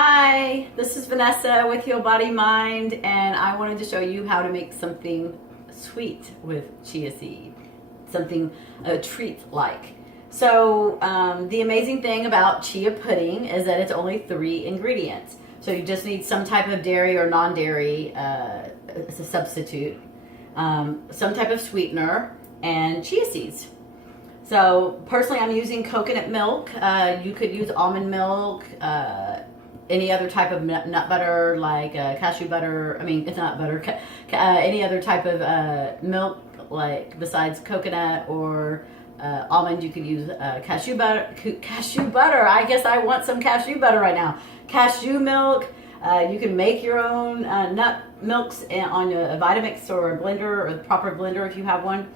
Hi, this is Vanessa with Heal Body Mind, and I wanted to show you how to make something sweet with chia seed, something a treat like. So the amazing thing about chia pudding is that it's only 3 ingredients. So you just need some type of dairy or non-dairy as a substitute, some type of sweetener, and chia seeds. So personally, I'm using coconut milk. You could use almond milk, any other type of nut butter, like cashew butter. I mean, it's not butter. Any other type of milk, like besides coconut or almond, you could use cashew butter. Cashew butter. I guess I want some cashew butter right now. Cashew milk. You can make your own nut milks on a Vitamix or a blender, or a proper blender if you have one.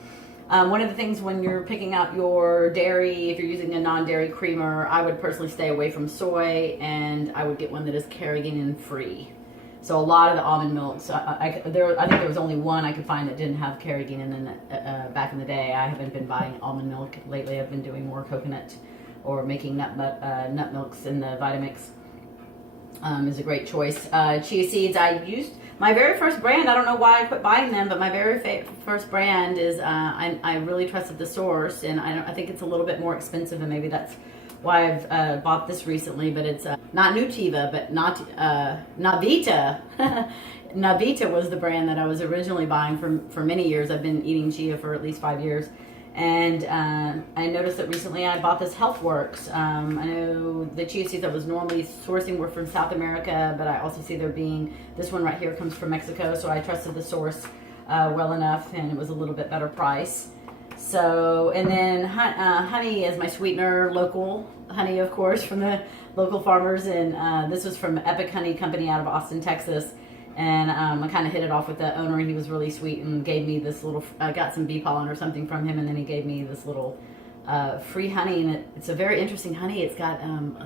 One of the things when you're picking out your dairy, if you're using a non-dairy creamer, I would personally stay away from soy, and I would get one that is carrageenan free. So a lot of the almond milks, I think there was only one I could find that didn't have carrageenan in it back in the day. I haven't been buying almond milk lately. I've been doing more coconut or making nut milks in the Vitamix. Is a great choice. Chia seeds, I used my very first brand. I don't know why I quit buying them, but my very first brand is I really trusted the source, and I think it's a little bit more expensive, and maybe that's why I've bought this recently. But it's not Nutiva, but Navita. Navita was the brand that I was originally buying for many years. I've been eating chia for at least 5 years. And I noticed that recently I bought this HealthWorks. I know the chia seeds I was normally sourcing were from South America, but I also see there being, this one right here comes from Mexico, so I trusted the source well enough, and it was a little bit better price. So, and then honey is my sweetener, local honey, of course, from the local farmers, and this was from Epic Honey Company out of Austin, Texas. And I kind of hit it off with the owner, and he was really sweet and gave me this little, I got some bee pollen or something from him, and then he gave me this little free honey, and it's a very interesting honey. It's got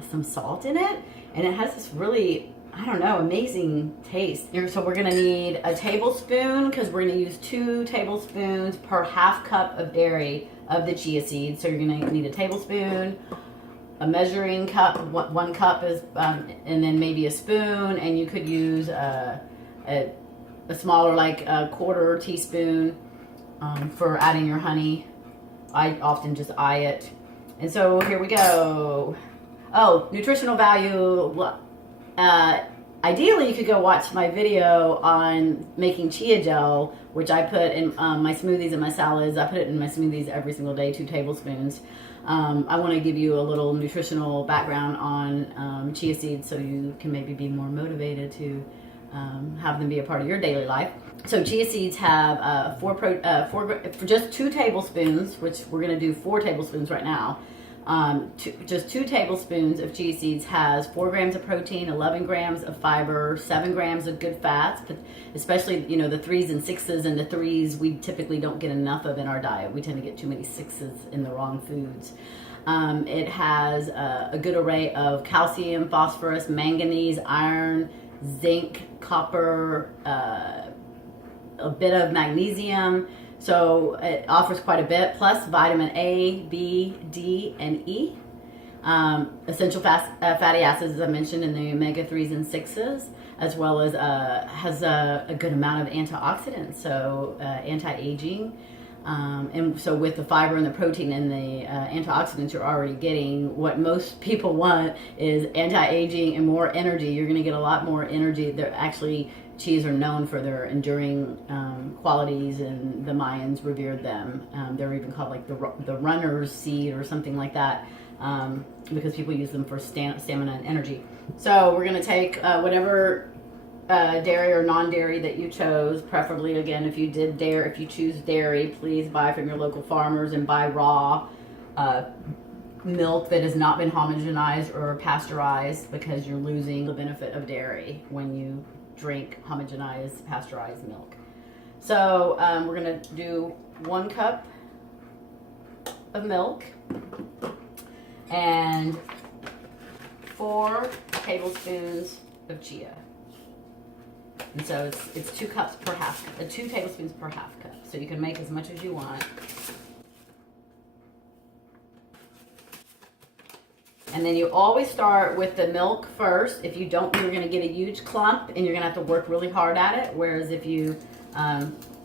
some salt in it, and it has this really, I don't know, amazing taste. So we're going to need a tablespoon, because we're going to use 2 tablespoons per half cup of dairy of the chia seeds. So you're going to need a tablespoon, a measuring cup, 1 cup is, and then maybe a spoon, and you could use a smaller, like a 1/4 teaspoon for adding your honey. I often just eye it. And so here we go. Oh, nutritional value. Ideally, you could go watch my video on making chia gel, which I put in my smoothies and my salads. I put it in my smoothies every single day, 2 tablespoons. I want to give you a little nutritional background on chia seeds, so you can maybe be more motivated to have them be a part of your daily life. So chia seeds have for just 2 tablespoons, which we're going to do 4 tablespoons right now. Just 2 tablespoons of chia seeds has 4 grams of protein, 11 grams of fiber, 7 grams of good fats, but especially, you know, the 3s and 6s, and the 3s we typically don't get enough of in our diet. We tend to get too many 6s in the wrong foods. It has a good array of calcium, phosphorus, manganese, iron, zinc, copper, a bit of magnesium. So it offers quite a bit, plus vitamin A, B, D, and E. Essential fatty acids, as I mentioned, in the omega-3s and 6s, as well as has a good amount of antioxidants, so anti-aging. And so with the fiber and the protein and the antioxidants you're already getting, what most people want is anti-aging and more energy. You're going to get a lot more energy. They're actually, chias are known for their enduring qualities, and the Mayans revered them. They're even called like the runner's seed or something like that, because people use them for stamina and energy. So we're going to take whatever dairy or non-dairy that you chose, preferably, again, if you choose dairy, please buy from your local farmers and buy raw milk that has not been homogenized or pasteurized, because you're losing the benefit of dairy when you drink homogenized pasteurized milk. So we're going to do 1 cup of milk and 4 tablespoons of chia. And so it's 2 cups per half, 2 tablespoons per half cup. So you can make as much as you want. And then you always start with the milk first. If you don't, you're gonna get a huge clump and you're gonna have to work really hard at it. Whereas if you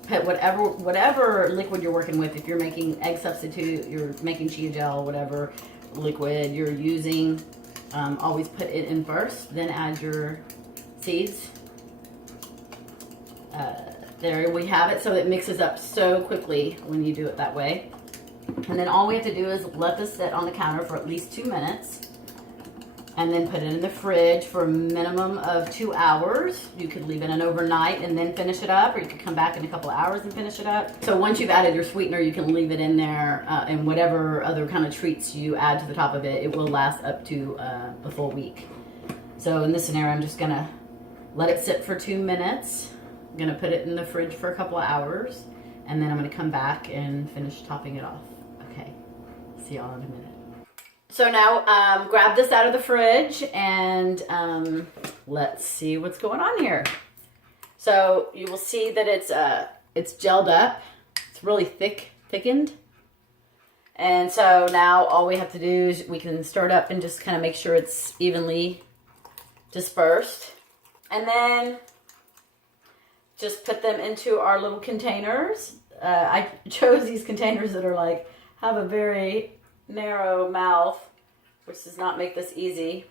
put whatever liquid you're working with, if you're making egg substitute, you're making chia gel, whatever liquid you're using, always put it in first, then add your seeds. There we have it. So it mixes up so quickly when you do it that way. And then all we have to do is let this sit on the counter for at least 2 minutes and then put it in the fridge for a minimum of 2 hours. You could leave it in overnight and then finish it up, or you could come back in a couple of hours and finish it up. So once you've added your sweetener, you can leave it in there and whatever other kind of treats you add to the top of it, it will last up to a full week. So in this scenario, I'm just gonna let it sit for 2 minutes. I'm gonna put it in the fridge for a couple of hours, and then I'm gonna come back and finish topping it off. Okay, see y'all in a minute. So now grab this out of the fridge and let's see what's going on here. So you will see that it's gelled up. It's really thickened. And so now all we have to do is we can stir it up and just kind of make sure it's evenly dispersed. And then just put them into our little containers. I chose these containers that are like, have a very narrow mouth, which does not make this easy.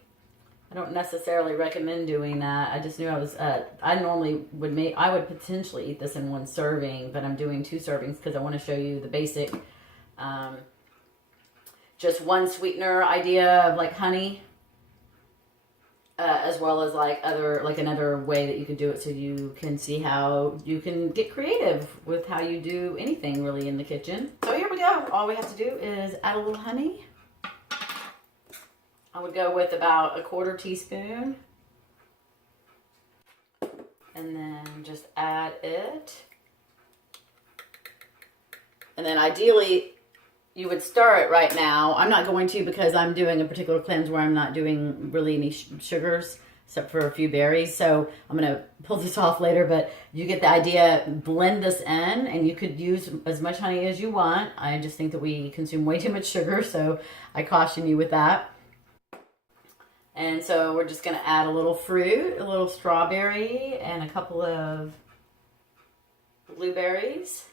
I don't necessarily recommend doing that. I just knew I normally I would potentially eat this in one serving, but I'm doing 2 servings because I want to show you the basic, just one sweetener idea of like honey, as well as another way that you can do it, so you can see how you can get creative with how you do anything really in the kitchen. So here we go. All we have to do is add a little honey. I would go with about a 1/4 teaspoon. And then just add it. And then ideally, you would stir it right now. I'm not going to because I'm doing a particular cleanse where I'm not doing really any sugars except for a few berries. So I'm going to pull this off later, but you get the idea. Blend this in, and you could use as much honey as you want. I just think that we consume way too much sugar, so I caution you with that. And so we're just going to add a little fruit, a little strawberry, and a couple of blueberries.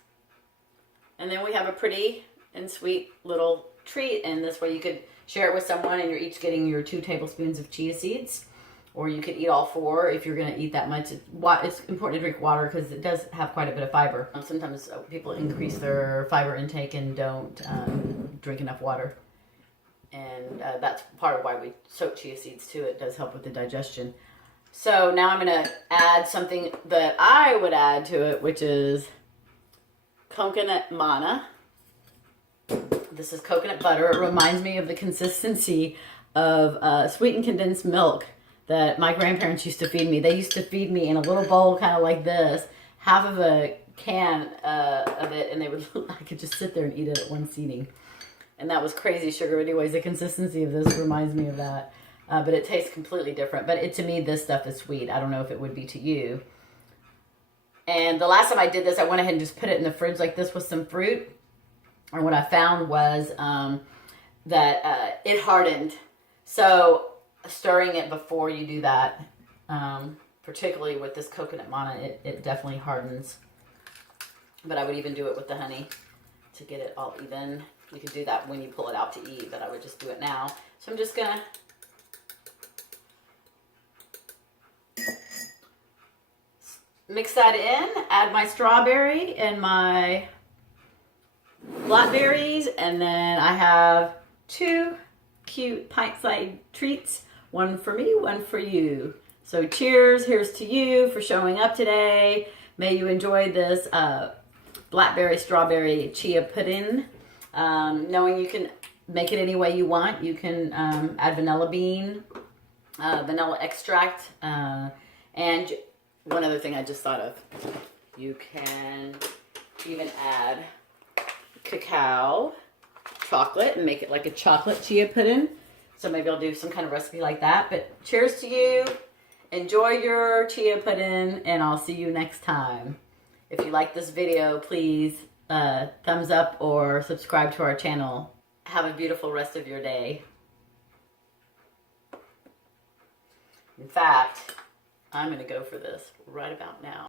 And then we have a pretty and sweet little treat, and this way you could share it with someone and you're each getting your 2 tablespoons of chia seeds, or you could eat all 4 if you're going to eat that much. It's important to drink water because it does have quite a bit of fiber. Sometimes people increase their fiber intake and don't drink enough water, and that's part of why we soak chia seeds too. It does help with the digestion. So now I'm going to add something that I would add to it, which is coconut manna. This is coconut butter. It reminds me of the consistency of sweetened condensed milk that my grandparents used to feed me. They used to feed me in a little bowl kind of like this, half of a can of it, and I could just sit there and eat it at one sitting. And that was crazy sugar. Anyways, the consistency of this reminds me of that. But it tastes completely different. But to me, this stuff is sweet. I don't know if it would be to you. And the last time I did this, I went ahead and just put it in the fridge like this with some fruit. And what I found was that it hardened. So stirring it before you do that, particularly with this coconut manna, it definitely hardens. But I would even do it with the honey to get it all even. You can do that when you pull it out to eat, but I would just do it now. So I'm just going to mix that in, add my strawberry and my blackberries, and then I have 2 cute pint-sized treats, one for me, one for you. So cheers, here's to you for showing up today. May you enjoy this blackberry strawberry chia pudding. Knowing you can make it any way you want. You can add vanilla bean, vanilla extract, and one other thing I just thought of. You can even add cacao chocolate and make it like a chocolate chia pudding. So maybe I'll do some kind of recipe like that. But cheers to you. Enjoy your chia pudding, and I'll see you next time. If you like this video, please thumbs up or subscribe to our channel. Have a beautiful rest of your day. In fact, I'm going to go for this right about now.